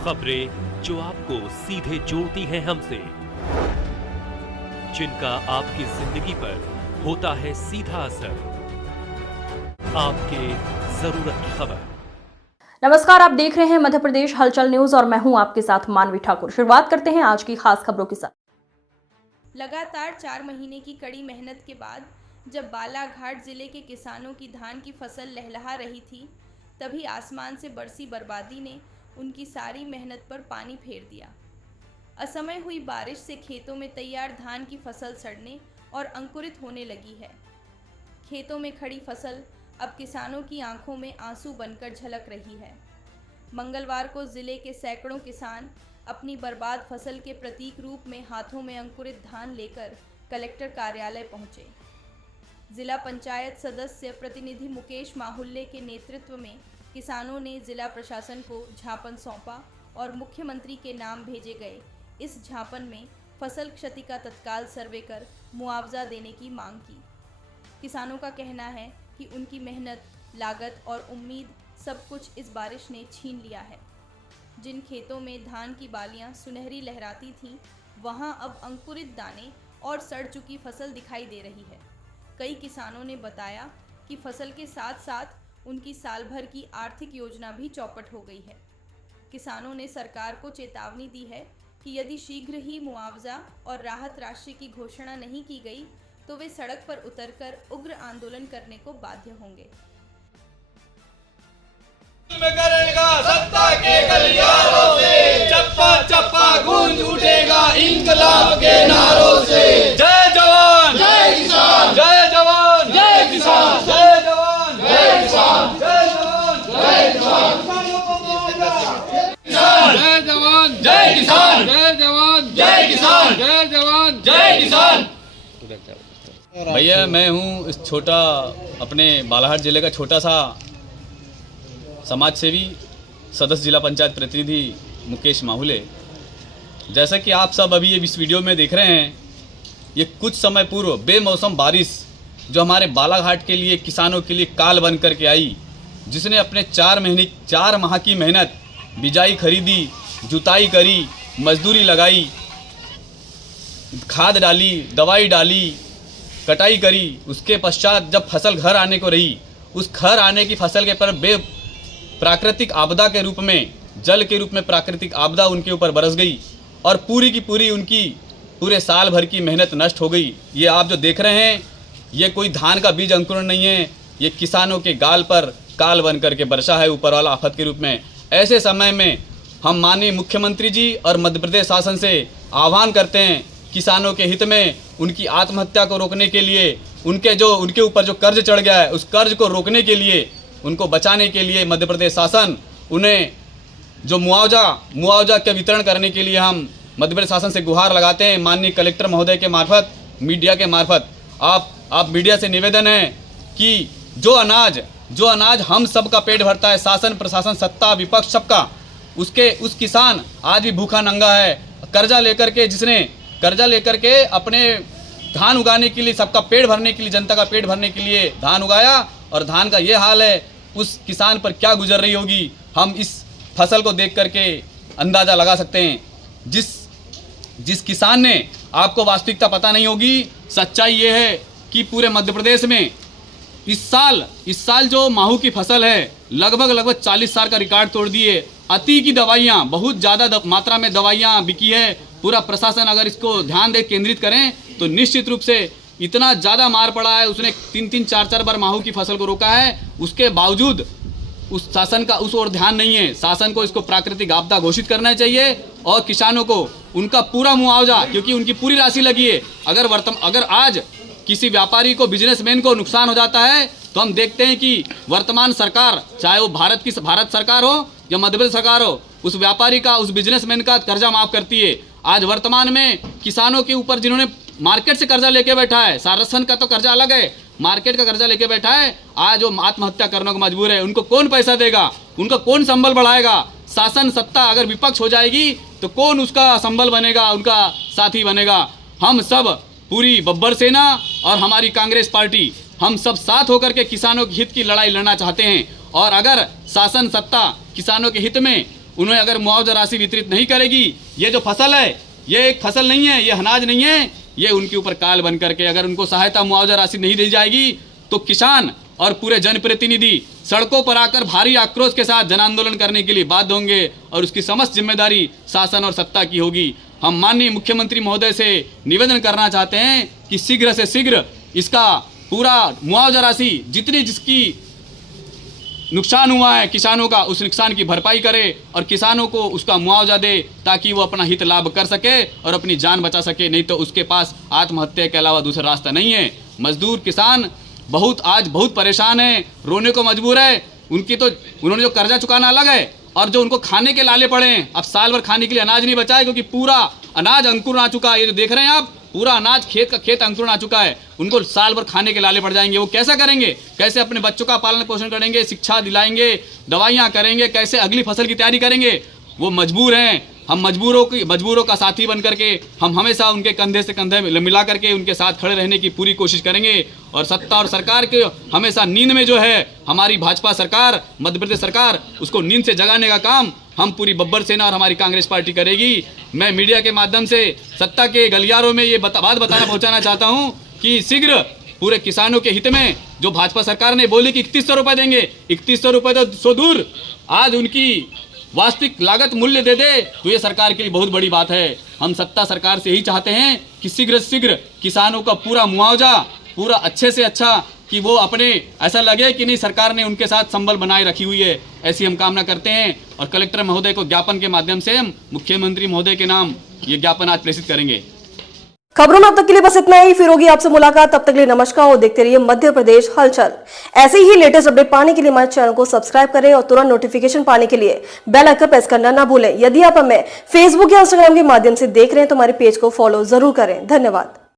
खबरें जो आपको सीधे जोड़ती हैं हमसे, जिनका आपकी जिंदगी पर होता है सीधा असर। आपके जरूरत की खबर। नमस्कार, आप देख रहे हैं मध्य प्रदेश हलचल न्यूज और मैं हूं आपके साथ मानवी ठाकुर। शुरुआत करते हैं आज की खास खबरों के साथ। लगातार 4 महीने की कड़ी मेहनत के बाद जब बालाघाट जिले के किसानों की धान की फसल लहलहा रही थी, तभी आसमान से बरसी बर्बादी ने उनकी सारी मेहनत पर पानी फेर दिया। असमय हुई बारिश से खेतों में तैयार धान की फसल सड़ने और अंकुरित होने लगी है। खेतों में खड़ी फसल अब किसानों की आंखों में आंसू बनकर झलक रही है। मंगलवार को जिले के सैकड़ों किसान अपनी बर्बाद फसल के प्रतीक रूप में हाथों में अंकुरित धान लेकर कलेक्टर कार्यालय पहुंचे। जिला पंचायत सदस्य प्रतिनिधि मुकेश माहुल्ले के नेतृत्व में किसानों ने जिला प्रशासन को ज्ञापन सौंपा और मुख्यमंत्री के नाम भेजे गए इस ज्ञापन में फसल क्षति का तत्काल सर्वे कर मुआवजा देने की मांग की। किसानों का कहना है कि उनकी मेहनत, लागत और उम्मीद सब कुछ इस बारिश ने छीन लिया है। जिन खेतों में धान की बालियां सुनहरी लहराती थीं, वहां अब अंकुरित दाने और सड़ चुकी फसल दिखाई दे रही है। कई किसानों ने बताया कि फसल के साथ साथ उनकी साल भर की आर्थिक योजना भी चौपट हो गई है। किसानों ने सरकार को चेतावनी दी है कि यदि शीघ्र ही मुआवजा और राहत राशि की घोषणा नहीं की गई तो वे सड़क पर उतरकर उग्र आंदोलन करने को बाध्य होंगे। करेगा सत्ता के गलियारों से, चप्पा चप्पा गूंज उठेगा इंकलाब के नारों से। जय जवान जय किसान, जय जवान जय किसान, जय जवान जय किसान, जय जवान जय किसान, जय जवान जय किसान, जय जवान जय किसान, जय जवान जय किसान। भैया मैं हूँ इस छोटा अपने बालाघाट जिले का छोटा सा समाज सेवी सदस्य जिला पंचायत प्रतिनिधि मुकेश माहुले। जैसा कि आप सब अभी इस वीडियो में देख रहे हैं, ये कुछ समय पूर्व बेमौसम बारिश जो हमारे बालाघाट के लिए किसानों के लिए काल बन करके आई, जिसने अपने 4 माह की मेहनत, बिजाई खरीदी, जुताई करी, मजदूरी लगाई, खाद डाली, दवाई डाली, कटाई करी, उसके पश्चात जब फसल घर आने को रही, उस घर आने की फसल के पर प्राकृतिक आपदा के रूप में, जल के रूप में प्राकृतिक आपदा उनके ऊपर बरस गई और पूरी की पूरी उनकी पूरे साल भर की मेहनत नष्ट हो गई। ये आप जो देख रहे हैं, ये कोई धान का बीज अंकुरण नहीं है, ये किसानों के गाल पर काल बन करके बरसा है ऊपर वाला आफत के रूप में। ऐसे समय में हम माननीय मुख्यमंत्री जी और मध्य प्रदेश शासन से आह्वान करते हैं, किसानों के हित में उनकी आत्महत्या को रोकने के लिए, उनके ऊपर जो कर्ज चढ़ गया है उस कर्ज को रोकने के लिए, उनको बचाने के लिए मध्य प्रदेश शासन उन्हें जो मुआवजा के वितरण करने के लिए हम मध्य प्रदेश शासन से गुहार लगाते हैं। माननीय कलेक्टर महोदय के मार्फत, मीडिया के मार्फत आप मीडिया से निवेदन है कि जो अनाज हम सबका पेट भरता है, शासन प्रशासन सत्ता विपक्ष सबका, उस किसान आज भी भूखा नंगा है। जिसने कर्जा लेकर के अपने धान उगाने के लिए, सबका पेट भरने के लिए, जनता का पेट भरने के लिए धान उगाया और धान का ये हाल है, उस किसान पर क्या गुजर रही होगी हम इस फसल को देख करके अंदाज़ा लगा सकते हैं। जिस किसान ने, आपको वास्तविकता पता नहीं होगी, सच्चाई ये है कि पूरे मध्य प्रदेश में इस साल जो माहू की फसल है लगभग 40 साल का रिकॉर्ड तोड़ दिए। अति की दवाइयाँ, बहुत ज़्यादा मात्रा में दवाइयाँ बिकी है। पूरा प्रशासन अगर इसको ध्यान दे केंद्रित करें तो निश्चित रूप से इतना ज़्यादा मार पड़ा है। उसने 3-3, 4-4 बार माहू की फसल को रोका है, उसके बावजूद उस शासन का उस ओर ध्यान नहीं है। शासन को इसको प्राकृतिक आपदा घोषित करना चाहिए और किसानों को उनका पूरा मुआवजा, क्योंकि उनकी पूरी राशि लगी है। अगर आज किसी व्यापारी को, बिजनेसमैन को नुकसान हो जाता है तो हम देखते हैं कि वर्तमान सरकार, चाहे वो भारत सरकार हो या मध्य प्रदेश सरकार हो, उस व्यापारी का, उस बिजनेसमैन का कर्जा माफ करती है। आज वर्तमान में किसानों के ऊपर जिन्होंने मार्केट से कर्जा लेके बैठा है, सारसन का तो कर्जा अलग है, मार्केट का कर्जा लेके बैठा है, आज वो आत्महत्या करने को मजबूर है। उनको कौन पैसा देगा? उनका कौन संबल बढ़ाएगा? शासन सत्ता अगर विपक्ष हो जाएगी तो कौन उसका संबल बनेगा, उनका साथी बनेगा? हम सब, पूरी बब्बर सेना और हमारी कांग्रेस पार्टी, हम सब साथ होकर के किसानों के हित की लड़ाई लड़ना चाहते हैं। और अगर शासन सत्ता किसानों के हित में उन्हें अगर मुआवजा राशि वितरित नहीं करेगी, ये जो फसल है ये एक फसल नहीं है, ये अनाज नहीं है, ये उनके ऊपर काल बन करके अगर उनको सहायता मुआवजा राशि नहीं दी जाएगी तो किसान और पूरे जनप्रतिनिधि सड़कों पर आकर भारी आक्रोश के साथ जन आंदोलन करने के लिए बाध्य होंगे और उसकी समस्त जिम्मेदारी शासन और सत्ता की होगी। हम माननीय मुख्यमंत्री महोदय से निवेदन करना चाहते हैं कि शीघ्र से शीघ्र इसका पूरा मुआवजा राशि जितनी जिसकी नुकसान हुआ है किसानों का, उस नुकसान की भरपाई करे और किसानों को उसका मुआवजा दे ताकि वो अपना हित लाभ कर सके और अपनी जान बचा सके, नहीं तो उसके पास आत्महत्या के अलावा दूसरा रास्ता नहीं है। मजदूर किसान आज बहुत परेशान है, रोने को मजबूर है। उन्होंने जो कर्जा चुकाना अलग है और जो उनको खाने के लाले पड़े हैं, अब साल भर खाने के लिए अनाज नहीं बचा है क्योंकि पूरा अनाज अंकुर आ चुका है। ये जो देख रहे हैं आप, पूरा अनाज खेत का खेत अंकुरण आ चुका है, उनको साल भर खाने के लाले पड़ जाएंगे। वो कैसा करेंगे, कैसे अपने बच्चों का पालन पोषण करेंगे, शिक्षा दिलाएंगे, दवाइयाँ करेंगे, कैसे अगली फसल की तैयारी करेंगे। वो मजबूर हैं। हम मजबूरों का साथी बन करके हम हमेशा उनके कंधे से कंधे मिला करके उनके साथ खड़े रहने की पूरी कोशिश करेंगे। और सत्ता और सरकार के हमेशा नींद में जो है हमारी भाजपा सरकार, मध्य प्रदेश सरकार, उसको नींद से जगाने का काम हम पूरी बब्बर सेना और हमारी कांग्रेस पार्टी करेगी। मैं मीडिया के माध्यम से सत्ता के गलियारों में ये बात पहुंचाना चाहता हूं कि शीघ्र पूरे किसानों के हित में जो भाजपा सरकार ने बोली कि 3100 रुपये देंगे, 3100 रुपये तो सो दूर, आज उनकी वास्तविक लागत मूल्य दे दे तो ये सरकार के लिए बहुत बड़ी बात है। हम सत्ता सरकार से यही चाहते हैं कि शीघ्र से शीघ्र किसानों का पूरा मुआवजा पूरा अच्छे से अच्छा, कि वो अपने ऐसा लगे कि नहीं सरकार ने उनके साथ संबल बनाए रखी हुई है, ऐसी हम कामना करते हैं। और कलेक्टर महोदय को ज्ञापन के माध्यम से हम मुख्यमंत्री महोदय के नाम ये ज्ञापन आज प्रेषित करेंगे। खबरों में अब तक के लिए बस इतना ही। फिर होगी आपसे मुलाकात, तब तक के लिए नमस्कार और देखते रहिए मध्य प्रदेश हलचल। ऐसे ही लेटेस्ट अपडेट पाने के लिए हमारे चैनल को सब्सक्राइब करें और तुरंत नोटिफिकेशन पाने के लिए बेल आइकन प्रेस करना ना भूलें। यदि आप हमें फेसबुक या इंस्टाग्राम के माध्यम से देख रहे हैं तो हमारे पेज को फॉलो जरूर करें। धन्यवाद।